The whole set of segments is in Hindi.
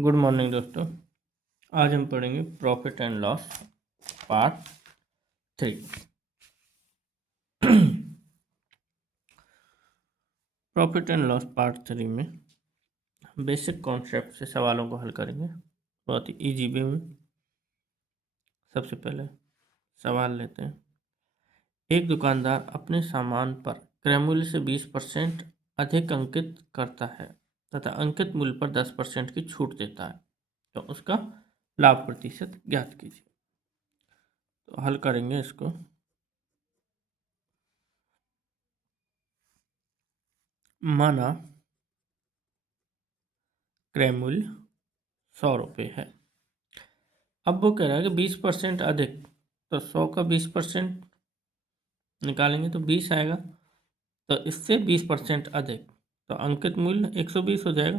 गुड मॉर्निंग दोस्तों। आज हम पढ़ेंगे profit and loss part 3। Profit and loss part 3 में बेसिक कॉन्सेप्ट से सवालों को हल करेंगे बहुत ही ईजी वे में। सबसे पहले सवाल लेते हैं। एक दुकानदार अपने सामान पर क्रय मूल्य से 20% अधिक अंकित करता है तथा अंकित मूल्य पर 10% की छूट देता है, तो उसका लाभ प्रतिशत ज्ञात कीजिए। तो हल करेंगे इसको। माना क्रय मूल्य 100 रुपये है। अब वो कह रहा है कि 20% अधिक, तो 100 का 20% निकालेंगे तो 20 आएगा। तो इससे 20% अधिक, तो अंकित मूल्य 120 हो जाएगा।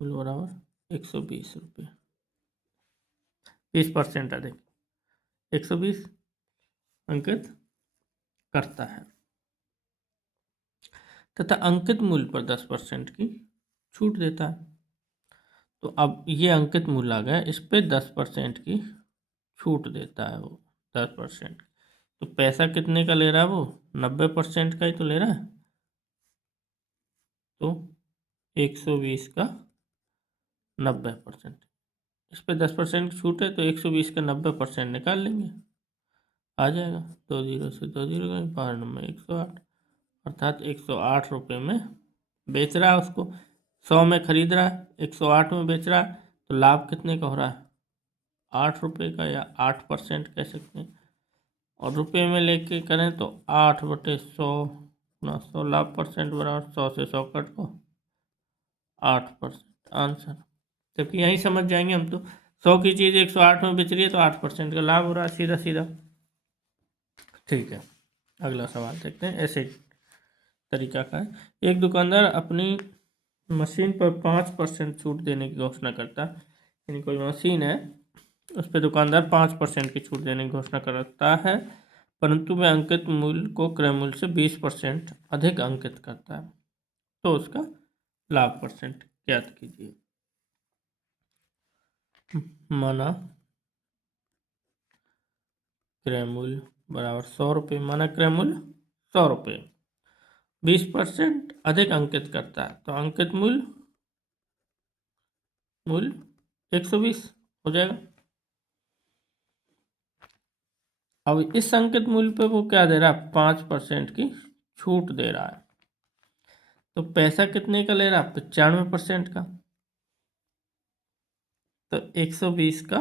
मूल्य बराबर 120 रुपये। 20% अधिक 120 अंकित करता है तथा अंकित मूल्य पर 10% की छूट देता है। तो अब ये अंकित मूल्य आ गया, इस पे 10% की छूट देता है वो 10%। तो पैसा कितने का ले रहा है वो? 90% का ही तो ले रहा है। तो 120 का 90%, इस पे 10% की छूट है, तो 120 का 90% निकाल लेंगे, आ जाएगा। 2 जीरो से 2 जीरो गए, 5 नंबर 108, अर्थात 108 रुपये में बेच रहा है उसको। 100 में खरीद रहा है, 108 में बेच रहा है, तो लाभ कितने का हो रहा है? 8 रुपये का, या 8% कह सकते हैं। और रुपये में लेके करें तो 8/100 गुना 100, लाभ परसेंट बराबर 100 से 100 कट को 8% आंसर। जबकि यहीं समझ जाएंगे हम, तो 100 की चीज़ 108 में बेच रही है तो 8% का लाभ हो रहा है, सीधा सीधा। ठीक है, अगला सवाल देखते हैं। ऐसे तरीका का है। एक दुकानदार अपनी मशीन पर 5% छूट देने की घोषणा करता है। यानी कोई मशीन है, उस पर दुकानदार 5% की छूट देने की घोषणा करता है, परंतु वह अंकित मूल्य को क्रय मूल्य से 20% अधिक अंकित करता है, तो उसका लाभ परसेंट ज्ञात कीजिए। माना क्रय मूल्य बराबर 100 रुपये। माना क्रय मूल्य 100 रुपये 20% अधिक अंकित करता है, तो अंकित मूल्य 120 हो जाएगा। अब इस अंकित मूल्य पे वो क्या दे रहा है? 5% की छूट दे रहा है। तो पैसा कितने का ले रहा है? 95% का। तो 120 का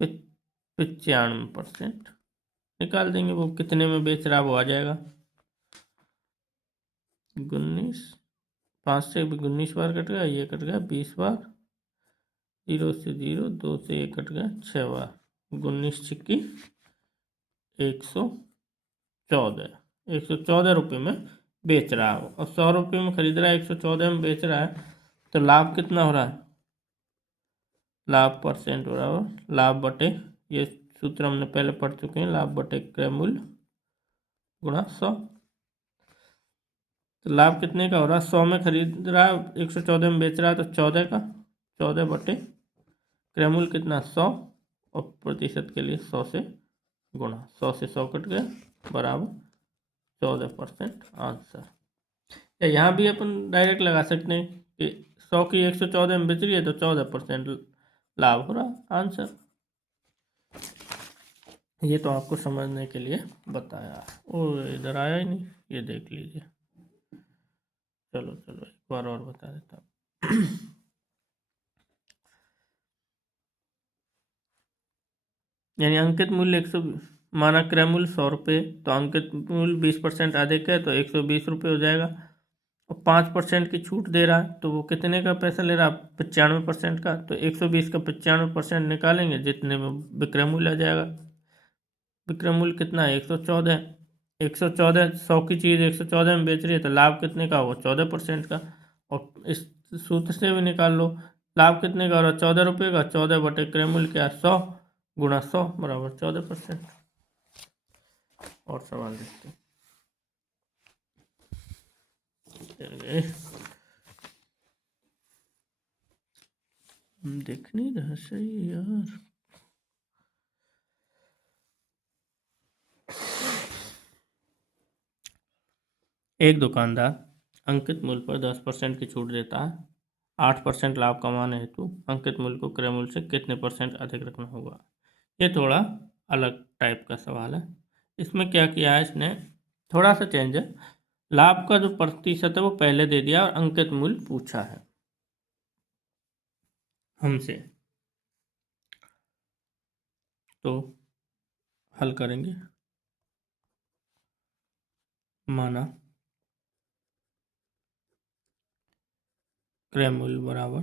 95% निकाल देंगे, वो कितने में बेच रहा है वो आ जाएगा। 19, 5 से 19 बार कट गया, ये कट गया 20 बार, 0 से 0, 2 से 1 कट गया 6 बार, 19 छिक्की 114, 114 रुपये में बेच रहा है। और 100 रुपये में खरीद रहा है, 114 में बेच रहा है, तो लाभ कितना हो रहा है? लाभ परसेंट बराबर लाभ बटे, ये सूत्र हमने पहले पढ़ चुके हैं, लाभ बटे क्रय मूल्य गुणा 100। तो लाभ कितने का हो रहा है? 100 में खरीद रहा है, 114 में बेच रहा है, तो 14 का, 14 बटे क्रय मूल्य कितना? 100, और प्रतिशत के लिए 100 से गुणा, 100 से 100 कट गया, बराबर 14% आंसर। या यहाँ भी अपन डायरेक्ट लगा सकते हैं कि 100 की 114 में बेच रही है तो 14% लाभ हो रहा, आंसर। ये तो आपको समझने के लिए बताया। ओ, इधर आया ही नहीं, ये देख लीजिए। चलो चलो एक बार और बता देता हूँ। यानी अंकित मूल्य 100, माना क्रय मूल्य 100 रुपये, तो अंकित मूल्य 20% अधिक है, तो 120 रुपये हो जाएगा। और 5% की छूट दे रहा है, तो वो कितने का पैसा ले रहा है? 95% का। तो 120 का 95% निकालेंगे, जितने में विक्रय मूल्य आ जाएगा। विक्रय मूल्य कितना है? 114। 114, 100 की चीज़ 114 में बेच रही है, तो लाभ कितने का होगा? 14% का। और इस सूत्र से भी निकाल लो, लाभ कितने का हो रहा है? 14 रुपये का। 14 बटे क्रय मूल्य क्या? 100 गुणा 100 बराबर 14%। और सवाल देखते हैं। चलिए देख नहीं रहा सही यार। एक दुकानदार अंकित मूल्य पर 10% की छूट देता है। 8% लाभ कमाने हेतु अंकित मूल्य को क्रय मूल्य से कितने परसेंट अधिक रखना होगा। ये थोड़ा अलग टाइप का सवाल है। इसमें क्या किया है इसने, थोड़ा सा चेंज है। लाभ का जो प्रतिशत है वो पहले दे दिया और अंकित मूल्य पूछा है हमसे। तो हल करेंगे। माना क्रय मूल्य बराबर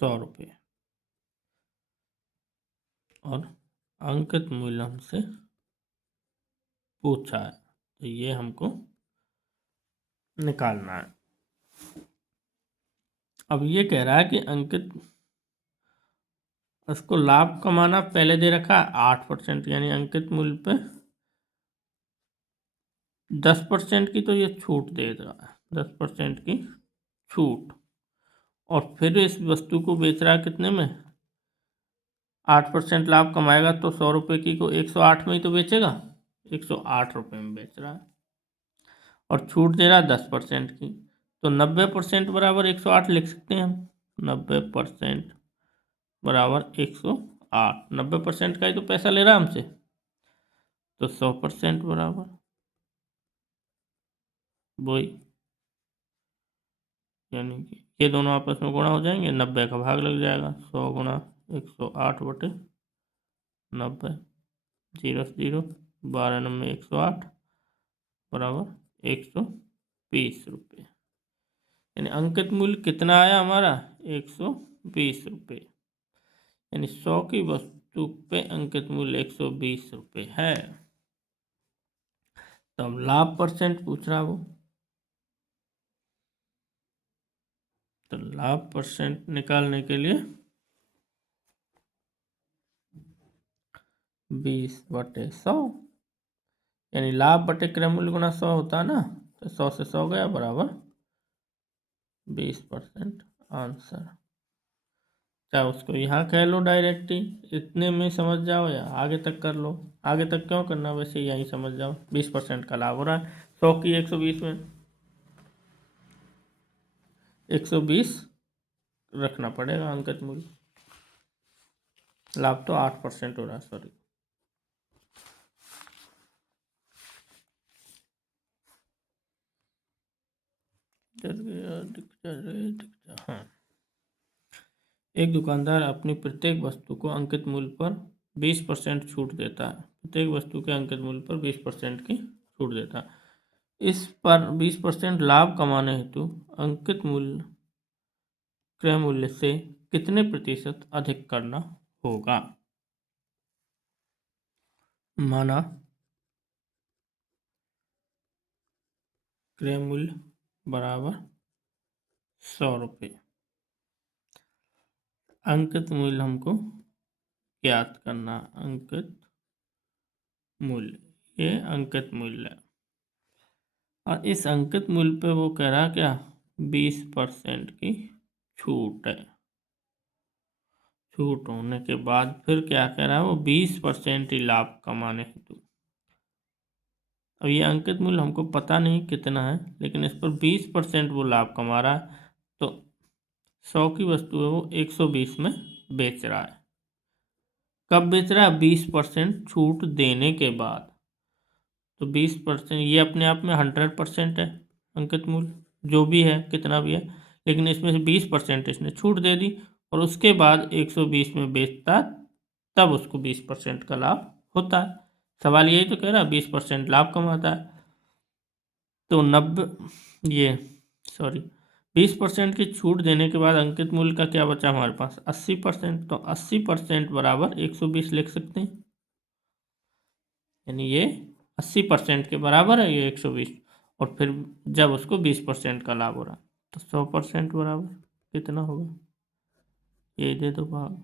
100 रुपये और अंकित मूल्य हमसे पूछा है, तो ये हमको निकालना है। अब ये कह रहा है कि अंकित, उसको लाभ कमाना पहले दे रखा है 8%, यानी अंकित मूल्य पे 10% की तो ये छूट दे रहा है, 10% की छूट। और फिर इस वस्तु को बेच रहा है कितने में, 8% लाभ कमाएगा तो 100 रुपये की को 108 में ही तो बेचेगा, 108 रुपये में बेच रहा है। और छूट दे रहा है 10% की, तो 90% बराबर 108 लिख सकते हैं हम। 90% बराबर 108, 90% का ही तो पैसा ले रहा है हमसे, तो 100% बराबर वही, यानी कि ये दोनों आपस में गुणा हो जाएंगे, 90 का भाग लग जाएगा, 100 गुणा 108 बटे 90, 0 से 0, 12 9 108 बराबर 120 रुपये। यानी अंकित मूल्य कितना आया हमारा, 120 रुपये। यानी 100 की वस्तु पे अंकित मूल्य 120 रुपये है। तब लाभ परसेंट पूछ रहा वो, तो लाभ परसेंट निकालने के लिए 20/100, यानी लाभ बटे क्रय मूल्य गुना 100 होता है ना, तो 100 से 100 गया बराबर 20% आंसर। चाहे उसको यहाँ कह लो डायरेक्ट ही, इतने में समझ जाओ, या आगे तक कर लो। आगे तक क्यों करना, वैसे यहीं समझ जाओ। 20% का लाभ हो रहा है, 100 की 120 में 120 रखना पड़ेगा अंकित मूल्य। लाभ तो 8% हो रहा है, सॉरी। हाँ, एक दुकानदार अपनी प्रत्येक वस्तु को अंकित मूल्य पर 20% छूट देता है। प्रत्येक वस्तु के अंकित मूल्य पर 20% की छूट देता है। इस पर 20% लाभ कमाने हेतु अंकित मूल्य क्रय मूल्य से कितने प्रतिशत अधिक करना होगा। माना क्रय मूल्य बराबर 100 रुपये, अंकित मूल्य हमको ज्ञात करना। अंकित मूल्य, ये अंकित मूल्य है, और इस अंकित मूल्य पे वो कह रहा क्या, 20% की छूट है। छूट होने के बाद फिर क्या कह रहा है वो, 20% ही लाभ कमाने हेतु। अब ये अंकित मूल्य हमको पता नहीं कितना है, लेकिन इस पर 20% वो लाभ कमा रहा है, तो 100 की वस्तु है वो 120 में बेच रहा है। कब बेच रहा है, 20% छूट देने के बाद। तो 20%, ये अपने आप में 100% है अंकित मूल्य, जो भी है कितना भी है, लेकिन इसमें से 20% इसने छूट दे दी, और उसके बाद 120 में बेचता, तब उसको 20% का लाभ होता है। सवाल यही तो कह रहा है, 20% लाभ कमाता है। तो 20% की छूट देने के बाद अंकित मूल्य का क्या बचा हमारे पास, 80%। तो 80% बराबर 120 लिख सकते हैं, यानी ये 80% के बराबर है, ये 120। और फिर जब उसको 20% का लाभ हो रहा, तो 100% बराबर कितना होगा, ये दे दो भाग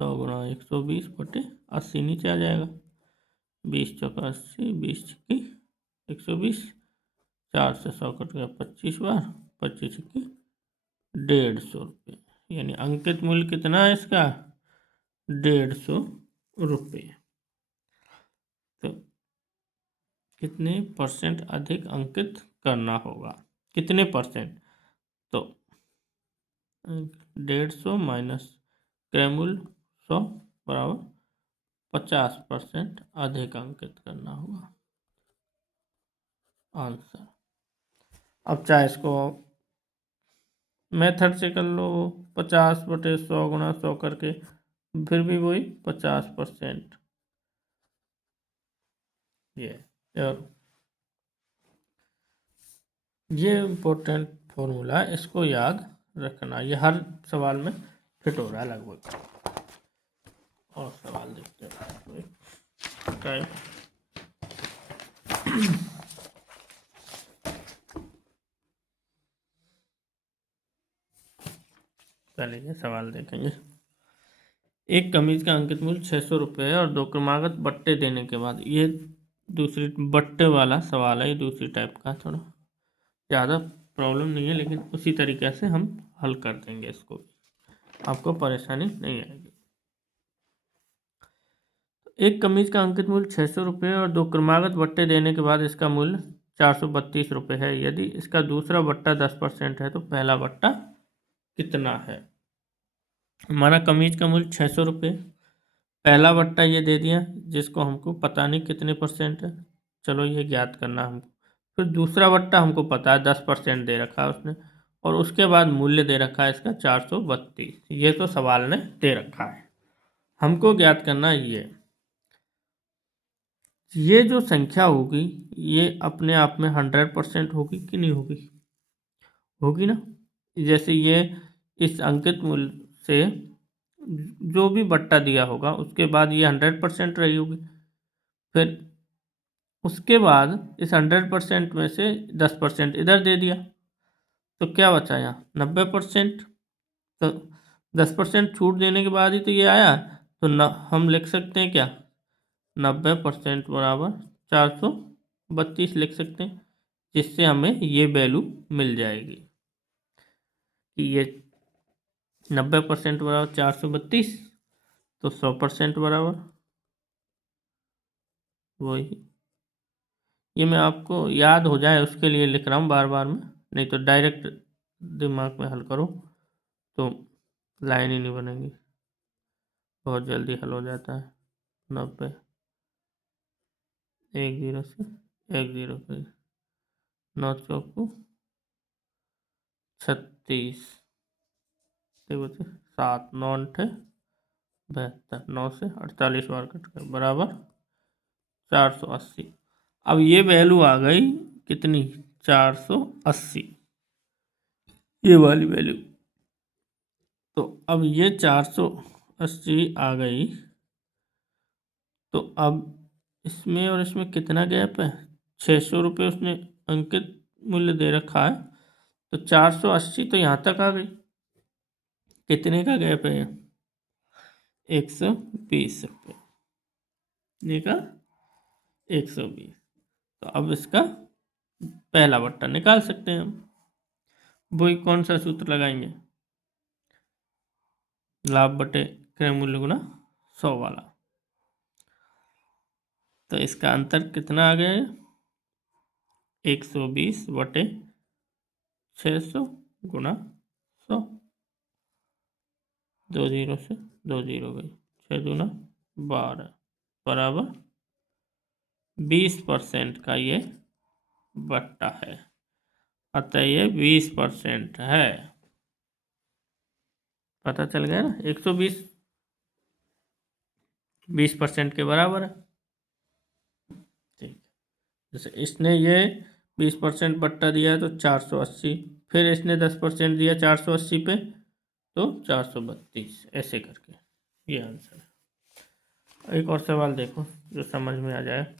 100 गुणा 120 बटे 80, नीचे आ जाएगा। 20 चौका 80, 20 छक्की 120, 4 से 100 कट गया 25 बार, 25 छक्की 150 रुपये। यानी अंकित मूल्य कितना है इसका, 150 रुपये। तो कितने परसेंट अधिक अंकित करना होगा, कितने परसेंट, तो 150 माइनस क्रय मूल्य 100 बराबर 50% अधिक अंकित करना होगा आंसर। अब चाहे इसको मेथड से कर लो, 50/100 गुणा 100 करके, फिर भी वही 50%। ये इम्पोर्टेंट फॉर्मूला है, इसको याद रखना, ये हर सवाल में फिट हो रहा है लगभग। और सवाल देखते हैं। चलिए सवाल देखेंगे। एक कमीज का अंकित मूल्य 600 रुपये है और 2 क्रमागत बट्टे देने के बाद, ये दूसरी बट्टे वाला सवाल है, ये दूसरी टाइप का, थोड़ा ज़्यादा प्रॉब्लम नहीं है, लेकिन उसी तरीके से हम हल कर देंगे इसको, आपको परेशानी नहीं आएगी। एक कमीज का अंकित मूल्य 600 रुपये और 2 क्रमागत बट्टे देने के बाद इसका मूल्य 432 रुपये है। यदि इसका दूसरा बट्टा 10% है तो पहला बट्टा कितना है। हमारा कमीज का मूल्य 600 रुपये, पहला बट्टा ये दे दिया जिसको हमको पता नहीं कितने परसेंट है, चलो ये ज्ञात करना हमको। फिर दूसरा बट्टा हमको पता है 10% दे रखा है उसने, और उसके बाद मूल्य दे रखा है इसका 432। ये तो सवाल ने दे रखा है, हमको ज्ञात करना ये जो संख्या होगी ये अपने आप में 100% होगी कि नहीं होगी, होगी ना। जैसे ये इस अंकित मूल्य से जो भी बट्टा दिया होगा उसके बाद ये 100% रही होगी, फिर उसके बाद इस 100% में से 10% इधर दे दिया तो क्या बचा यहाँ 90%। तो 10% छूट देने के बाद ही तो ये आया, तो हम लिख सकते हैं क्या, 90% बराबर 432 लिख सकते हैं, जिससे हमें ये वैल्यू मिल जाएगी कि ये 90% बराबर 432, तो 100% बराबर वही। ये मैं आपको याद हो जाए उसके लिए लिख रहा हूँ बार बार में, नहीं तो डायरेक्ट दिमाग में हल करो तो लाइन ही नहीं बनेगी, बहुत जल्दी हल हो जाता है। 90, 1 0 से 1 0 पे 9 चौको 36, 7 9 8 72, 9 से 48 बार कट कर बराबर 480। अब ये वैल्यू आ गई कितनी, 480, ये वाली वैल्यू। तो अब ये 480 आ गई, तो अब इसमें और इसमें कितना गैप है, 600 रुपये उसने अंकित मूल्य दे रखा है, तो 480 तो यहाँ तक आ गई, कितने का गैप है, 120 रुपये, देखा 120। तो अब इसका पहला बट्टा निकाल सकते हैं हम, वही कौन सा सूत्र लगाएंगे, लाभ बटे क्रय मूल्य गुना 100 वाला। तो इसका अंतर कितना आ गया है, 120 बटे 600 गुना 100, 2 0 से 2 0 गई, 6 दूना 12 बराबर 20% का ये बट्टा है, अतः ये 20% है। पता चल गया ना, 120 20% के बराबर है। ठीक, जैसे इसने ये 20% बट्टा दिया है तो 480, फिर इसने 10% दिया 480 पे तो 432, ऐसे करके ये आंसर है। एक और सवाल देखो जो समझ में आ जाए।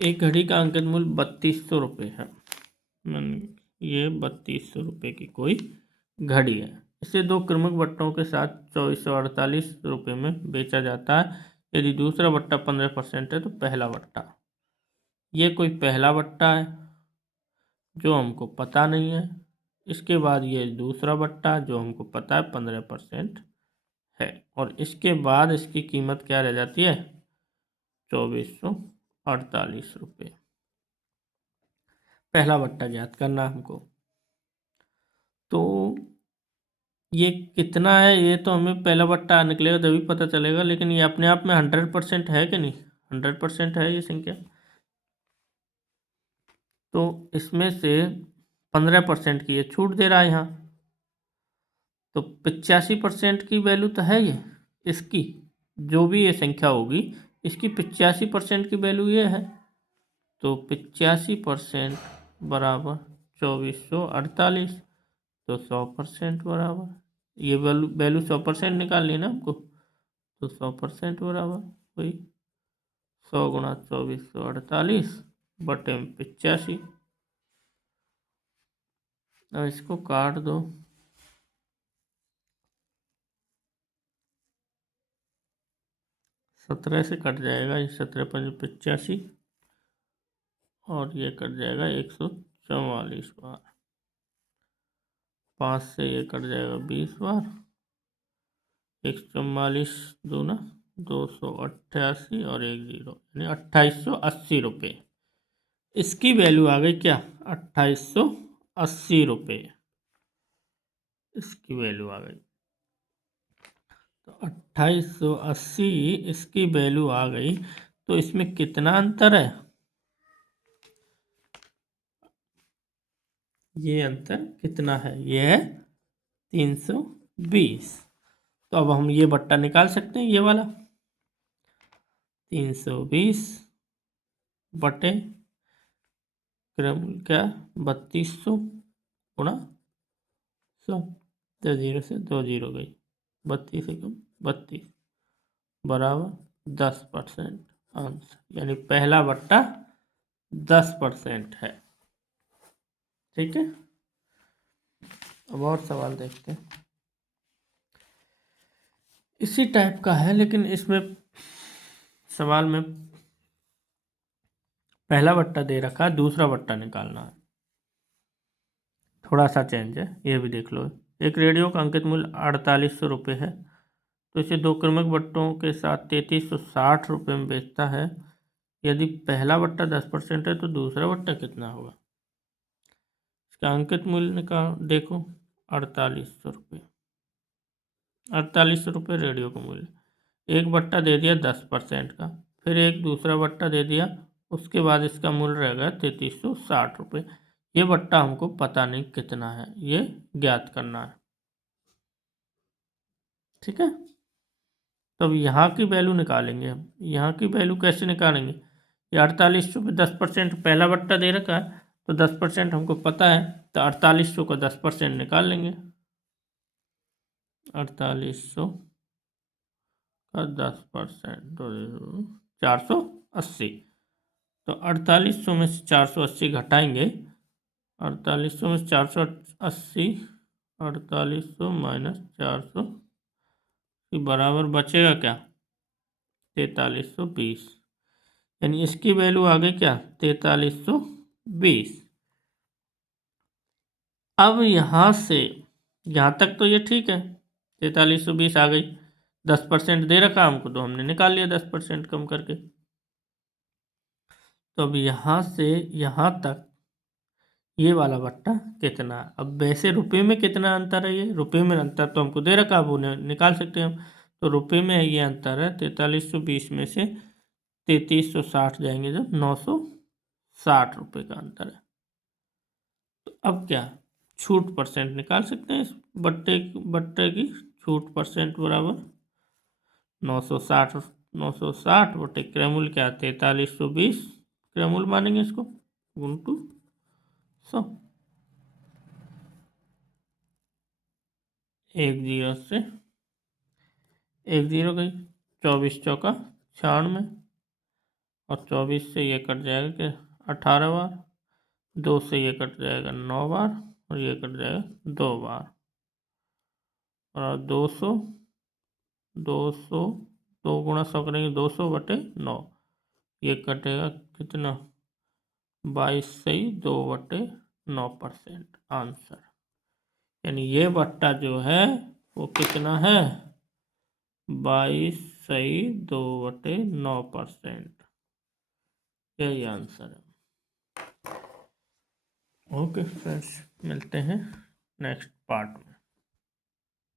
एक घड़ी का अंकित मूल्य 3200 रुपये है, ये 3200 रुपये की कोई घड़ी है, इसे 2 क्रमिक बट्टों के साथ 2448 रुपये में बेचा जाता है। यदि दूसरा बट्टा 15% है तो पहला बट्टा, ये कोई पहला बट्टा है जो हमको पता नहीं है, इसके बाद ये दूसरा बट्टा जो हमको पता है 15% है, और इसके बाद इसकी कीमत क्या रह जाती है, 2448 रुपये। पहला बट्टा ज्ञात करना हमको। तो ये कितना है, ये तो हमें पहला बट्टा निकलेगा तभी पता चलेगा, लेकिन ये अपने आप में 100% है कि नहीं, 100% है ये संख्या। तो इसमें से 15% की ये छूट दे रहा है यहाँ, तो 85% की वैल्यू तो है ये इसकी, जो भी ये संख्या होगी इसकी 85% की वैल्यू ये है। तो 85% बराबर 2448, तो 100% बराबर, ये वैल्यू 100% निकालनी है ना हमको, तो 100% बराबर वही 100 गुणा 2448 बटे में 85। अब इसको काट दो, 17 से कट जाएगा, ये 17 पंच 85, और ये कट जाएगा 144 बार, 5 से ये कट जाएगा 20 बार, 144 दूना 288 और 10 यानी 2880 रुपये। इसकी वैल्यू आ गई क्या, 2880 रुपये इसकी वैल्यू आ गई। तो 2880 इसकी वैल्यू आ गई, तो इसमें कितना अंतर है, ये अंतर कितना है, ये है 320। तो अब हम ये बट्टा निकाल सकते हैं, ये वाला 320 बटे क्रम क्या 3200 गुणा 100, 0 से 2 0 गई, 32 एकम 32 बराबर 10% आंसर, यानी पहला बट्टा 10% है। ठीक है, अब और सवाल देखते हैं, इसी टाइप का है, लेकिन इसमें सवाल में पहला बट्टा दे रखा है, दूसरा बट्टा निकालना है, थोड़ा सा चेंज है, ये भी देख लो। एक रेडियो का अंकित मूल्य 4800 रुपये है, तो इसे दो क्रमिक बट्टों के साथ 3360 रुपये में बेचता है। यदि पहला बट्टा 10% है तो दूसरा बट्टा कितना होगा। इसका अंकित मूल्य निकाल देखो, 4800 रुपये, 4800 रुपये रेडियो का मूल्य। एक बट्टा दे दिया 10% का, फिर एक दूसरा बट्टा दे दिया, उसके बाद इसका मूल्य रहेगा 3360 रुपये। ये बट्टा हमको पता नहीं कितना है, ये ज्ञात करना है। ठीक है, तब यहाँ की वैल्यू निकालेंगे हम। यहाँ की वैल्यू कैसे निकालेंगे, ये 4800 पे 10% पहला बट्टा दे रखा है, तो 10% हमको पता है, तो 4800 का 10% निकाल लेंगे। 4800 का 10% तो 480, तो 4800 में से 480 घटाएंगे, 4800 में से 480, 4800 माइनस 400 के बराबर बचेगा क्या, 4320, यानी इसकी वैल्यू आ गई क्या, 4320। अब यहाँ से यहाँ तक तो ये ठीक है, 4320 आ गई, 10% दे रखा हमको तो हमने निकाल लिया 10% कम करके। तो अब यहाँ से यहाँ तक ये वाला बट्टा कितना, अब वैसे रुपए में कितना अंतर है, ये रुपए में अंतर तो हमको दे रखा, अब उन्हें निकाल सकते हैं हम। तो रुपए में ये अंतर है 4320 में से 3360 जाएंगे जब 960 रुपये का अंतर है। तो अब क्या, छूट परसेंट निकाल सकते हैं इस बट्टे की छूट परसेंट बराबर 960, 960 बटे क्रयमूल्य क्या 4320, क्रयमूल्य मानेंगे इसको, गुणटू 100, 10 से 10 गई, 24 चौका 96, और 24 से ये कट जाएगा कि 18 बार, 2 से ये कट जाएगा 9 बार, और ये कट जाएगा 2 बार, और 200, 200 2 गुणा 100 करेंगे 200 बटे 9, ये कटेगा कितना 22 से 2 बटे 9% आंसर। यानी ये बट्टा जो है वो कितना है, 22/2/9%। यही आंसर है। ओके फ्रेंड्स, मिलते हैं नेक्स्ट पार्ट में।